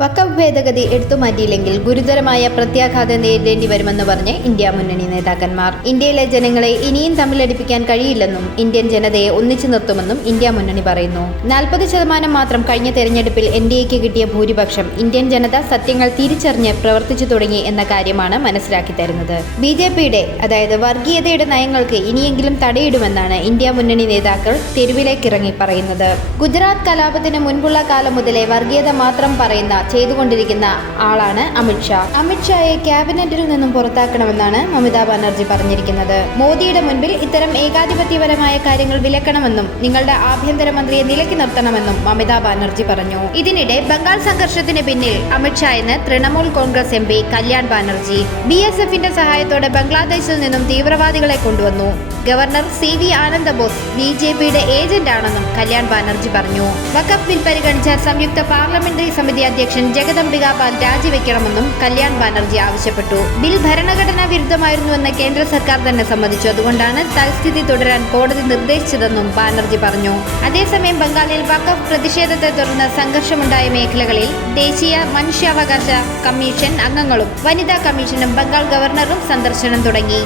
വഖഫ് ഭേദഗതി എടുത്തുമാറ്റിയില്ലെങ്കിൽ ഗുരുതരമായ പ്രത്യാഘാതം നേരിടേണ്ടി വരുമെന്ന് പറഞ്ഞ് ഇന്ത്യ മുന്നണി നേതാക്കന്മാർ. ഇന്ത്യയിലെ ജനങ്ങളെ ഇനിയും തമ്മിലടിപ്പിക്കാൻ കഴിയില്ലെന്നും ഇന്ത്യൻ ജനതയെ ഒന്നിച്ചു നിർത്തുമെന്നും ഇന്ത്യ മുന്നണി പറയുന്നു. നാൽപ്പത് ശതമാനം മാത്രം കഴിഞ്ഞ തെരഞ്ഞെടുപ്പിൽ എൻ ഡി എക്ക് കിട്ടിയ ഭൂരിപക്ഷം ഇന്ത്യൻ ജനത സത്യങ്ങൾ തിരിച്ചറിഞ്ഞ് പ്രവർത്തിച്ചു തുടങ്ങി എന്ന കാര്യമാണ് മനസ്സിലാക്കി തരുന്നത്. ബി ജെ പിയുടെ അതായത് വർഗീയതയുടെ നയങ്ങൾക്ക് ഇനിയെങ്കിലും തടയിടുമെന്നാണ് ഇന്ത്യ മുന്നണി നേതാക്കൾ തെരുവിലേക്കിറങ്ങി പറയുന്നത്. ഗുജറാത്ത് കലാപത്തിന് മുൻപുള്ള കാലം മുതലേ വർഗീയത മാത്രം പറയുന്ന ചെയ്തുകൊണ്ടിരിക്കുന്ന ആളാണ് അമിത്ഷാ അമിത്ഷായെ ക്യാബിനറ്റിൽ നിന്നും പുറത്താക്കണമെന്നാണ് മമതാ ബാനർജി പറഞ്ഞിരിക്കുന്നത്. മോദിയുടെ മുൻപിൽ ഇത്തരം ഏകാധിപത്യപരമായ കാര്യങ്ങൾ വിലക്കണമെന്നും നിങ്ങളുടെ ആഭ്യന്തരമന്ത്രിയെ നിലയ്ക്ക് നിർത്തണമെന്നും മമതാ ബാനർജി പറഞ്ഞു. ഇതിനിടെ ബംഗാൾ സംഘർഷത്തിന് പിന്നിൽ അമിത്ഷാ എന്ന് Trinamool Congress M P Kalyan Banerjee. B S എഫിന്റെ സഹായത്തോടെ ബംഗ്ലാദേശിൽ നിന്നും തീവ്രവാദികളെ കൊണ്ടുവന്നു. Governor C V Ananda Bose B J പിയുടെ ഏജന്റ് ആണെന്നും കല്യാൺ ബാനർജി പറഞ്ഞു. വഖഫ് ബിൽ പരിഗണിച്ച സംയുക്ത പാർലമെന്ററി സമിതി അധ്യക്ഷൻ ജഗദംബിക പാൽ രാജിവെക്കണമെന്നും കല്യാൺ ബാനർജി ആവശ്യപ്പെട്ടു. ബിൽ ഭരണഘടനാ വിരുദ്ധമായിരുന്നുവെന്ന് കേന്ദ്ര സർക്കാർ തന്നെ സമ്മതിച്ചു. അതുകൊണ്ടാണ് തൽസ്ഥിതി തുടരാൻ കോടതി നിർദ്ദേശിച്ചതെന്നും ബാനർജി പറഞ്ഞു. അതേസമയം ബംഗാളിൽ വഖഫ് പ്രതിഷേധത്തെ തുടർന്ന് സംഘർഷമുണ്ടായ മേഖലകളിൽ ദേശീയ മനുഷ്യാവകാശ കമ്മീഷൻ അംഗങ്ങളും വനിതാ കമ്മീഷനും ബംഗാൾ ഗവർണറും സന്ദർശനം തുടങ്ങി.